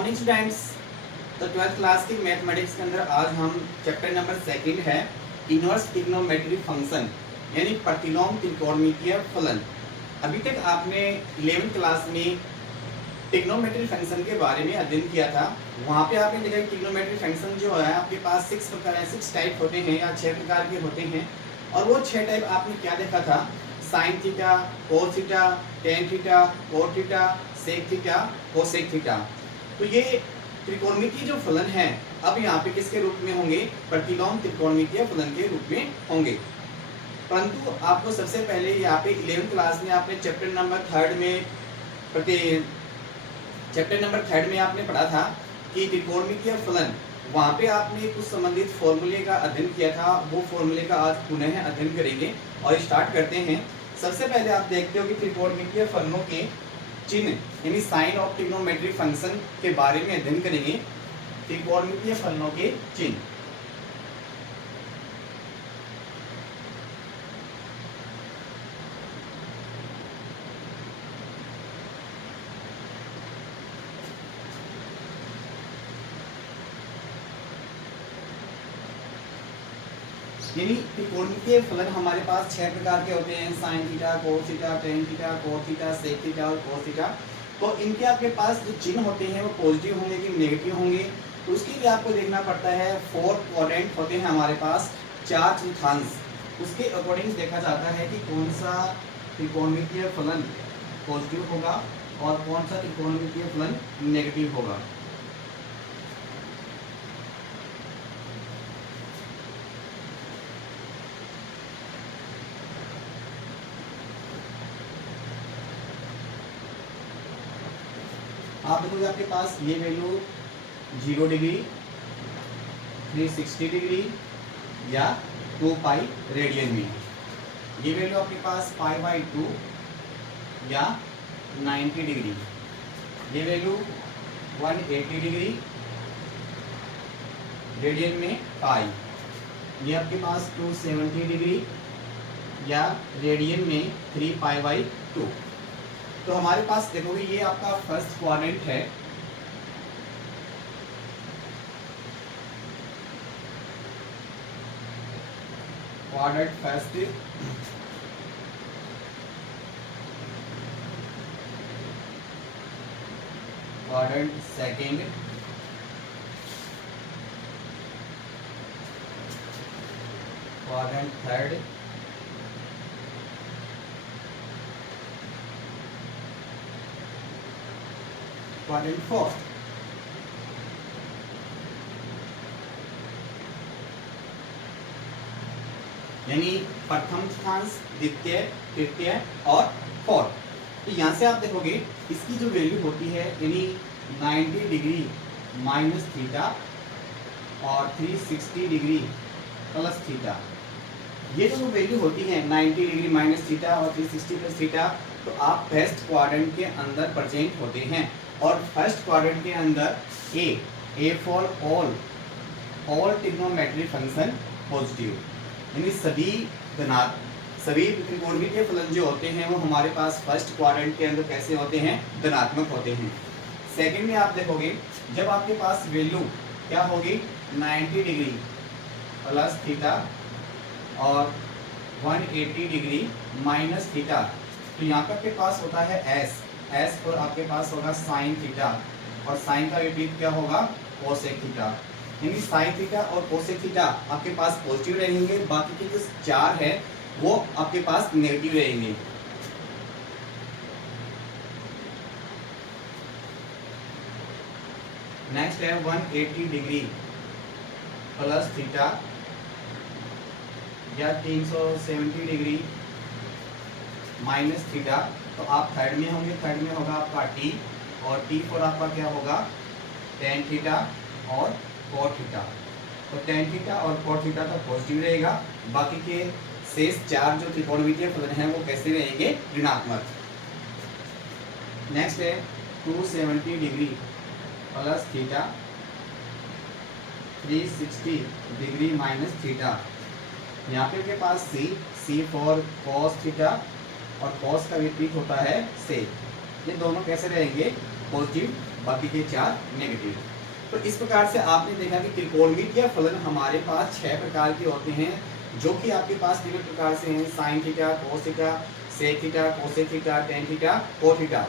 Morning students. तो 12th class की mathematics के अंदर आज हम चैप्टर नंबर 2 है इनवर्स ट्रिग्नोमेट्री फंक्शन यानी प्रतिलोम त्रिकोणमितीय फलन। अभी तक आपने 11th क्लास में ट्रिग्नोमेट्री फंक्शन के बारे में अध्ययन किया था। वहाँ पे आपने देखा ट्रिग्नोमेट्री फंक्शन जो है आपके पास 6 टाइप होते हैं या 6 प्रकार के होते हैं। और वो 6 टाइप आपने क्या देखा था? Sine theta, cos theta, tan theta, cot theta, sec theta, cosec theta. तो ये त्रिकोणमितीय जो फलन है अब यहाँ पे किसके रूप में होंगे? प्रतिलोम त्रिकोणमितीय फलन के रूप में होंगे। परंतु आपको सबसे पहले यहाँ पे 11th क्लास में आपने चैप्टर नंबर थर्ड में आपने पढ़ा था कि त्रिकोणमितीय फलन, वहाँ पे आपने कुछ संबंधित फॉर्मूले का अध्ययन किया था। वो फॉर्मूले का आज पुनः अध्ययन करेंगे और स्टार्ट करते हैं। सबसे पहले आप देखते हो कि त्रिकोणमितीय फलनों के चिन्ह यानी साइन ऑफ ट्रिग्नोमेट्री फंक्शन के बारे में अध्ययन करेंगे। त्रिकोणमितीय फलनों के चिन्ह। यानी त्रिकोणमितीय फलन हमारे पास 6 प्रकार के होते हैं। Sine theta, cos theta, tan theta, cot theta, sec theta और कोस थीटा। तो इनके आपके पास जो चिन्ह होते हैं वो पॉजिटिव होंगे कि नेगेटिव होंगे, तो उसके लिए आपको देखना पड़ता है। 4 क्वाड्रेंट होते हैं हमारे पास, 4 चतुर्थांश। उसके अकॉर्डिंग देखा जाता है कि कौन सा त्रिकोणमितीय फलन पॉजिटिव होगा और कौन सा त्रिकोणमितीय फलन नेगेटिव होगा। आप देखोगे आपके पास ये वैल्यू 0 डिग्री, 360 डिग्री या 2 पाई रेडियन में। ये वैल्यू आपके पास π/2 या 90 डिग्री। ये वैल्यू 180 डिग्री रेडियन में पाई। ये आपके पास 270 डिग्री या रेडियन में 3π/2। तो हमारे पास देखोगे ये आपका फर्स्ट क्वाड्रेंट है। Quadrant first, quadrant second, quadrant third, quadrant fourth. यानी प्रथम चतुर्थांश, द्वितीय, तृतीय और फोर्थ। तो यहाँ से आप देखोगे इसकी जो वैल्यू होती है यानी 90 डिग्री माइनस थीटा और 360 डिग्री प्लस थीटा। ये जो वैल्यू होती है 90 डिग्री माइनस थीटा और 360 प्लस थीटा, तो आप फर्स्ट क्वाड्रेंट के अंदर प्रेजेंट होते हैं। और फर्स्ट क्वाड्रेंट के अंदर A for all trigonometry function positive, यानी सभी त्रिकोणमितीय फलन जो होते हैं वो हमारे पास फर्स्ट क्वाड्रेंट के अंदर कैसे होते हैं? धनात्मक होते हैं। सेकंड में आप देखोगे जब आपके पास वैल्यू क्या होगी? 90 डिग्री प्लस थीटा और 180 डिग्री माइनस थीटा। तो यहाँ पर आपके पास होता है एस पर आपके पास होगा साइन थीटा और साइन का विपरीत क्या होगा? Cosec theta. यानी साइन थीटा और कोसेक थीटा आपके पास पॉजिटिव रहेंगे, बाकी के जो 4 है वो आपके पास नेगेटिव रहेंगे। नेक्स्ट है 180 डिग्री प्लस थीटा या 370 डिग्री माइनस थीटा। तो आप थर्ड में होंगे, थर्ड में होगा आपका टी और टी फॉर आपका क्या होगा? टेन थीटा और कोट थीटा। तो टेन थीटा और कोट थीटा तो पॉजिटिव रहेगा, बाकी के शेष 4 जो त्रिकोणमितीय फलन हैं वो कैसे रहेंगे? ऋणात्मक। नेक्स्ट है 270 degree plus theta, 360 degree minus theta. यहाँ पे के पास सी फॉर कॉस थीटा और कॉस का विपरीत होता है सेक। ये दोनों कैसे रहेंगे? पॉजिटिव, बाकी के 4 नेगेटिव। तो इस प्रकार से आपने देखा कि त्रिकोणमितीय फलन हमारे पास 6 प्रकार के होते हैं, जो कि आपके पास निम्न प्रकार से हैं: sine theta, cos theta, sec theta, cosec theta, tan theta, cot theta.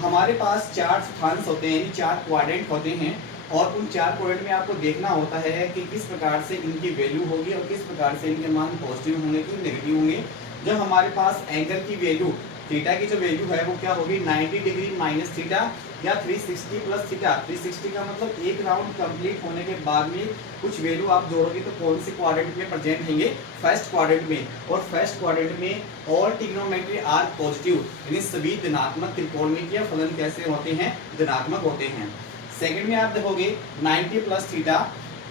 हमारे पास 4 स्थान होते हैं, यानी 4 क्वाड्रेंट होते हैं, और उन 4 क्वाड्रेंट में आपको देखना होता है कि किस प्रकार से इनकी वैल्यू होगी और किस प्रकार से इनके मान पॉजिटिव होंगे कि नेगेटिव होंगे। जब हमारे पास एंगल की वैल्यू, थीटा की जो वैल्यू है वो क्या होगी, 90 डिग्री माइनस थीटा या 360 प्लस थीटा। 360 का मतलब एक राउंड कंप्लीट होने के बाद में कुछ वैल्यू आप जोड़ोगे तो कौन से क्वाड्रेंट में प्रेजेंट होंगे, फर्स्ट क्वाड्रेंट में। और फर्स्ट क्वाड्रेंट में ऑल ट्रिग्नोमेट्री आर पॉजिटिव, यानी सभी धनात्मक त्रिकोणमितीय फलन कैसे होते हैं, धनात्मक होते हैं। सेकंड में आप देखोगे 90 प्लस थीटा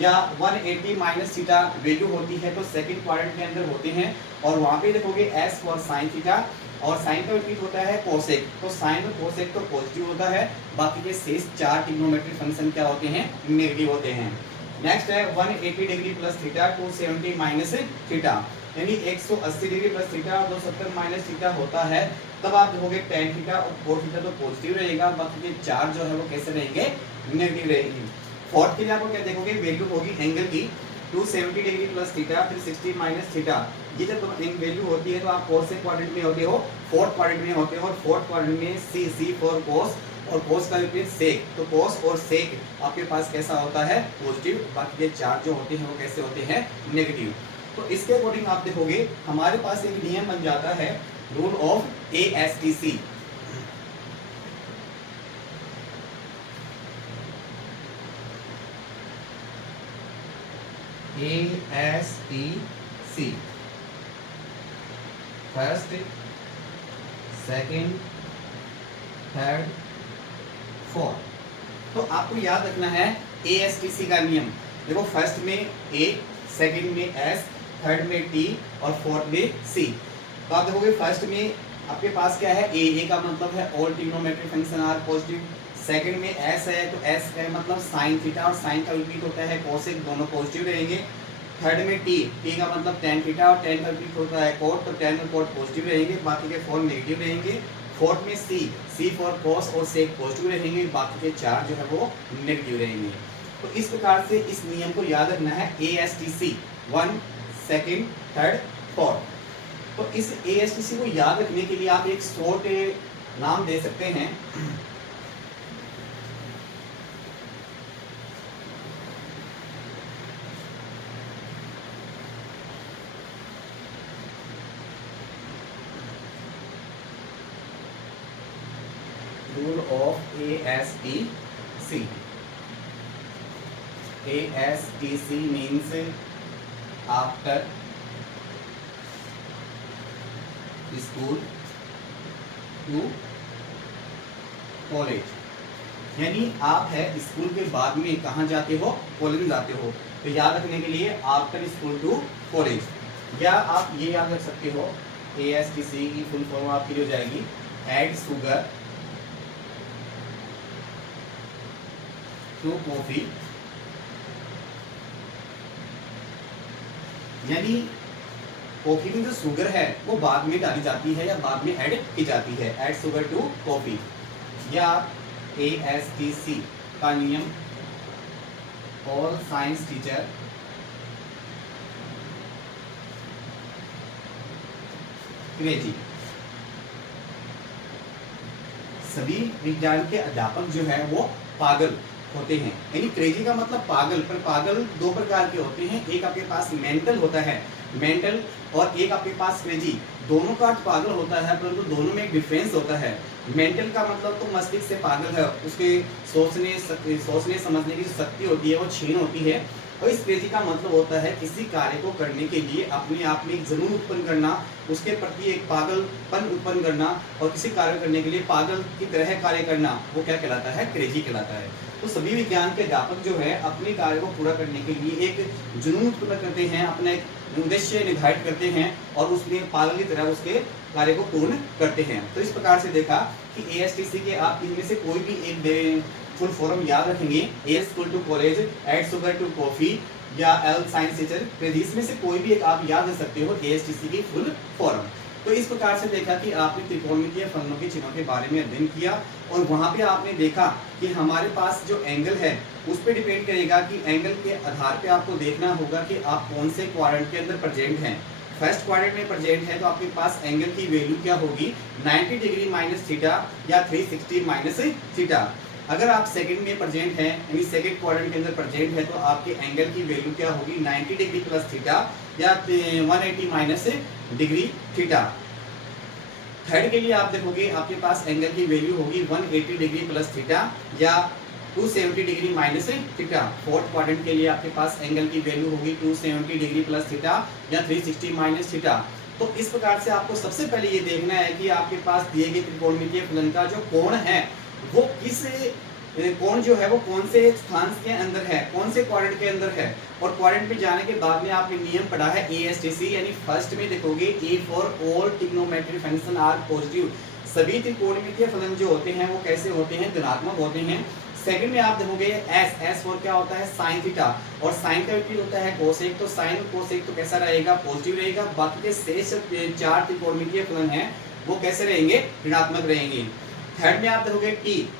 या 180 माइनस थीटा वैल्यू होती है तो सेकंड क्वाड्रेंट के अंदर होते हैं, और वहाँ पे देखोगे एस फॉर साइन थीटा, और साइन का विपरीत होता है कोसेक, तो साइन और कोसेक तो पॉजिटिव होता है, बाकी के शेष 4 ट्रिग्नोमेट्रिक फंक्शन क्या होते हैं, नेगेटिव होते हैं। नेक्स्ट है 180 degree plus theta, 270 minus theta, यानी 180 डिग्री प्लस थीटा और 270 माइनस थीटा होता है, तब आप देखोगे टेन थीटा और कोट थीटा तो पॉजिटिव रहेगा, बाकी के 4 जो है वो कैसे रहेंगे, नेगेटिव रहेंगे। फोर्थ के लिए आपको क्या देखोगे, वैल्यू होगी एंगल की 270 degree plus theta, 360 minus theta. ये जब वैल्यू होती है तो आप कौन से क्वाड्रेंट में होते हो, फोर्थ क्वाड्रेंट में होते हो, और फोर्थ क्वाड्रेंट में सी फॉर कोस, और कोस का विपरीत सेक, तो कोस और सेक आपके पास कैसा होता है, पॉजिटिव, बाकी के 4 जो होते हैं वो कैसे होते हैं, नेगेटिव। तो इसके अकॉर्डिंग आप देखोगे हमारे पास एक नियम बन जाता है, rule of ASTC। ASTC, first, second, third, fourth. तो आपको याद रखना है ASTC का नियम। देखो फर्स्ट में A, सेकंड में S, थर्ड में T और फोर्थ में C। तो आप देखोगे फर्स्ट में आपके पास क्या है, A का मतलब है all trigonometric function are positive. Second में S है तो S का मतलब साइन थीटा, और साइन का विपरीत होता है कोसेक, दोनों पॉजिटिव रहेंगे। थर्ड में T का मतलब टेन थीटा, और टेन का विपरीत होता है कोट, तो टेन और कोट पॉजिटिव रहेंगे, बाकी के 4 नेगेटिव रहेंगे। फोर्थ में C फॉर कोस और सेक पॉजिटिव रहेंगे, बाकी के 4 जो है वो नेगेटिव रहेंगे। तो इस प्रकार से इस नियम को याद रखना है, ASTC 1, सेकंड, थर्ड, फोर्थ। तो इस ASTC को याद रखने के लिए आप एक शॉर्ट नाम दे सकते हैं, rule of ASTC। ASTC means after school to college, यानी आप है स्कूल के बाद में कहाँ जाते हो, कॉलेज में जाते हो। तो याद रखने के लिए आफ्टर स्कूल टू कॉलेज, या आप ये याद रख सकते हो ASTC की फुल फॉर्म आपकी हो जाएगी ऐड शुगर टू कॉफी, यानी कॉफी में जो शुगर है वो बाद में डाली जाती है या बाद में ऐड की जाती है, ऐड शुगर टू कॉफी। या ASTC का नियम, ऑल साइंस टीचर क्रेजी, सभी विज्ञान के अध्यापक जो है वो पागल होते हैं। यानी क्रेजी का मतलब पागल, पर पागल 2 प्रकार के होते हैं, एक आपके पास मेंटल होता है, मेंटल, और एक आपके पास क्रेजी। दोनों का अर्थ पागल होता है, परंतु दोनों में एक डिफरेंस होता है। मेंटल का मतलब तो मस्तिष्क से पागल है, उसके सोचने समझने की शक्ति होती है वो क्षीण होती है। और इस क्रेजी का मतलब होता है किसी कार्य को करने के लिए अपने आप में एक जुनून उत्पन्न करना, उसके प्रति एक पागलपन उत्पन्न करना, और किसी कार्य करने के लिए पागल की तरह कार्य करना, वो क्या कहलाता है, क्रेजी कहलाता है। तो सभी विज्ञान के अध्यापक जो है अपने कार्य को पूरा करने के लिए एक जुनून उत्पन्न करते हैं, अपना एक उद्देश्य निर्धारित करते हैं, और उसमें पागल की तरह उसके कार्य को पूर्ण करते हैं। तो इस प्रकार से देखा कि ASTC के आप इनमें से कोई भी एक फुल फॉर्म याद रखेंगे, A school to college, add sugar to coffee, या L साइंस टीचर क्रेजी, इसमें से कोई भी एक आप याद रख सकते हो ASTC की फुल फॉर्म। तो इस प्रकार से देखा कि आपने त्रिकोणमितीय फलनों के चिन्हों के बारे में अध्ययन किया और वहां पे आपने देखा कि हमारे पास जो एंगल है उस पर डिपेंड करेगा कि एंगल के आधार पे आपको देखना होगा कि आप कौन से क्वाड्रेंट के अंदर प्रेजेंट हैं। फर्स्ट क्वाड्रेंट में प्रेजेंट है तो आपके पास एंगल की वैल्यू क्या होगी 90 डिग्री माइनस थीटा या 360 माइनस थीटा। अगर आप सेकंड में प्रेजेंट हैं यानी सेकंड क्वाड्रेंट के अंदर प्रेजेंट है तो आपके एंगल की वैल्यू क्या होगी 90 डिग्री प्लस थीटा या 180 माइनस डिग्री थीटा। थर्ड के लिए आप देखोगे आपके पास एंगल की वैल्यू होगी 180 डिग्री प्लस थीटा या 270 degree minus theta. Fourth quadrant के लिए आपके पास एंगल की वैल्यू होगी 270 डिग्री प्लस थीटा या 360 माइनस थीटा। तो इस प्रकार से आपको सबसे पहले ये देखना है कि आपके पास दिए गए त्रिकोणमितीय फलन का जो कोण है वो किस कोण जो है वो कौन से स्थान के अंदर है, कौन से क्वाड्रेंट के अंदर है। और क्वाड्रेंट पे जाने के बाद में आपने नियम पढ़ा है ASTC यानी फर्स्ट में देखोगे A for all trigonometric function are positive. सभी त्रिकोणमितीय फलन जो होते हैं वो कैसे होते हैं, धनात्मक होते हैं। सेकंड में आप देखोगे S फॉर क्या होता है साइन थीटा और साइन का विपरीत होता है कोसेक। तो साइन और कोसेक तो कैसा रहेगा, पॉजिटिव रहेगा। बाकी के शेष 4 त्रिकोणमितीय फलन हैं वो कैसे रहेंगे, ऋणात्मक रहेंगे। थर्ड में आप देखोगे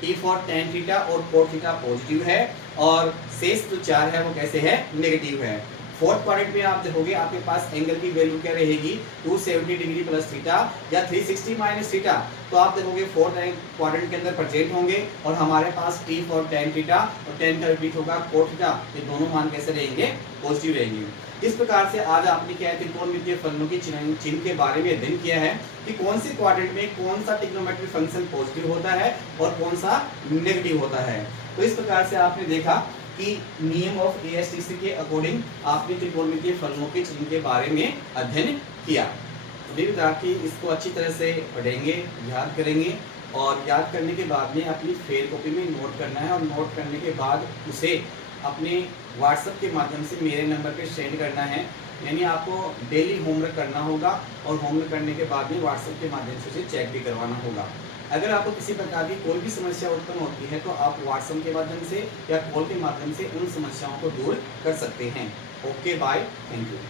T फॉर tan थीटा और cot थीटा पॉजिटिव है और शेष जो 4 है वो कैसे है, नेगेटिव है। फोर्थ क्वाड्रेंट में आप देखोगे आपके पास एंगल की वैल्यू क्या रहेगी 270 डिग्री प्लस थीटा या 360 माइनस थीटा। तो आप देखोगे फोर्थ क्वाड्रेंट के अंदर प्रेजेंट होंगे और हमारे पास T फॉर tan थीटा और tan का विपरीत होगा cot थीटा। ये दोनों मान कैसे रहेंगे, पॉजिटिव रहेंगे। इस प्रकार से आज आपने क्या है त्रिकोणमितीय फलनों के चिन्ह के बारे में अध्ययन किया है कि कौन से क्वाड्रेंट में कौन सा ट्रिग्नोमेट्रिक फंक्शन पॉजिटिव होता है और कौन सा नेगेटिव होता है। तो इस प्रकार से आपने देखा कि नियम ऑफ ASTC के अकॉर्डिंग आपने त्रिकोणमितीय फलनों के चिन्ह के बारे में अध्ययन किया। सभी विद्यार्थी इसको अच्छी तरह से पढ़ेंगे, याद करेंगे और याद करने के बाद में अपनी फेयर कॉपी में नोट करना है और नोट करने के बाद उसे अपने व्हाट्सएप के माध्यम से मेरे नंबर पे सेंड करना है। यानी आपको डेली होमवर्क करना होगा और होमवर्क करने के बाद में व्हाट्सएप के माध्यम से उसे चेक भी करवाना होगा। अगर आपको किसी प्रकार की कोई भी समस्या उत्पन्न होती है तो आप व्हाट्सएप के माध्यम से या कॉल के माध्यम से उन समस्याओं को दूर कर सकते हैं। Okay bye, thank you.